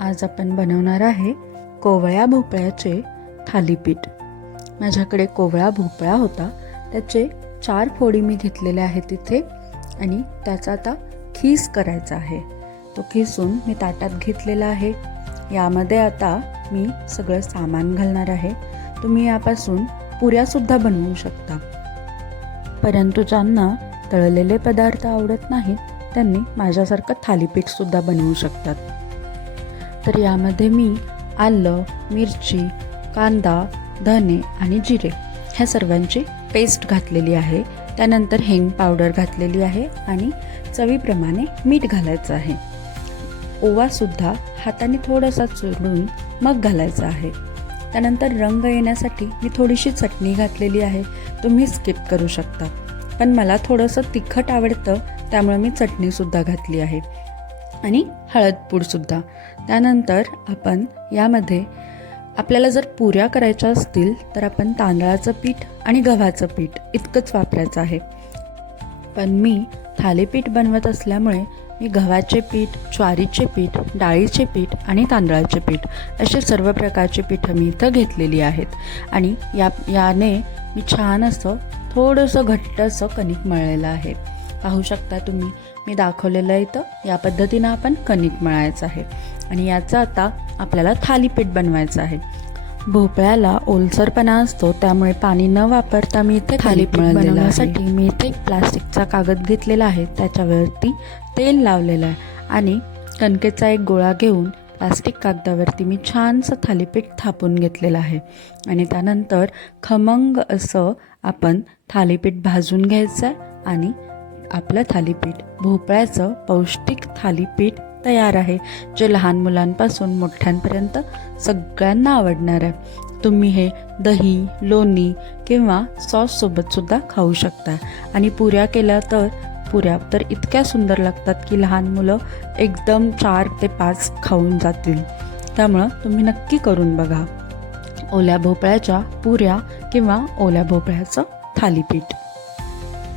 आज आपण बनवणार आहे कोवळ्या भोपळ्याचे थालीपीठ। माझ्याकडे कोवळा भोपळा होता, त्याचे 4 फोडी मी घेतलेले आहेत इथे आणि त्याचा आता खीस करायचा आहे। तो खिसून मी ताटात घेतलेला आहे। यामध्ये आता मी सगळं सामान घालणार आहे। तुम्ही यापासून पुऱ्या सुद्धा बनवू शकता, परंतु ज्यांना तळलेले पदार्थ आवडत नाहीत त्यांनी माझ्यासारखं थालीपीठ सुद्धा बनवू शकतात। तर यामध्ये मी आलं, मिरची, कांदा, धने आणि जिरे ह्या सर्वांची पेस्ट घातलेली आहे। त्यानंतर हिंग पावडर घातलेली आहे आणि चवीप्रमाणे मीठ घालायचं आहे। ओवा सुद्धा हाताने थोडासा चुरून मग घालायचा आहे। त्यानंतर रंग येण्यासाठी मी थोडीशी चटणी घातलेली आहे, तुम्ही स्किप करू शकता, पण मला थोडंसं तिखट आवडतं त्यामुळे मी चटणी सुद्धा घातली आहे आणि हळद पूड सुद्धा। त्यानंतर आपण यामध्ये आपल्याला जर पुऱ्या करायच्या असतील तर आपण तांदळाचं पीठ आणि गव्हाचं पीठ इतकंच वापरायचं आहे, पण मी थालीपीठ बनवत असल्यामुळे मी गव्हाचे पीठ, ज्वारीचे पीठ, डाळीचे पीठ आणि तांदळाचे पीठ असे सर्व प्रकारचे पीठं मी इथं घेतलेली आहेत आणि याने मी छान असं थोडंसं घट्ट असं कणिक मळलेलं आहे। पाहू शकता तुम्ही, मी दाखवलेलं इथं या पद्धतीनं आपण कणिक मळायचं आहे आणि याचं आता आपल्याला थालीपीठ बनवायचं आहे। भोपळ्याला ओलसरपणा असतो, त्यामुळे पाणी न वापरता मी इथे थालीपीठ बनवण्यासाठी मी इथे एक प्लास्टिकचा कागद घेतलेला आहे, त्याच्यावरती तेल लावलेलं आहे आणि कणकेचा एक गोळा घेऊन प्लास्टिक कागदावरती मी छानसं थालीपीठ थापून घेतलेलं आहे आणि त्यानंतर खमंग असं आपण थालीपीठ भाजून घ्यायचं आहे आणि आपलं थालीपीठ, भोपळ्याचं पौष्टिक थालीपीठ तयार आहे, जे लहान मुलांपासून मोठ्यांपर्यंत सगळ्यांना आवडणार आहे। तुम्ही हे दही, लोणी किंवा सॉससोबत सुद्धा खाऊ शकता आणि पुऱ्या केल्या तर पुऱ्या तर इतक्या सुंदर लागतात की लहान मुलं एकदम 4 ते 5 खाऊन जातील। त्यामुळं तुम्ही नक्की करून बघा ओल्या भोपळ्याच्या पुऱ्या किंवा ओल्या भोपळ्याचं थालीपीठ।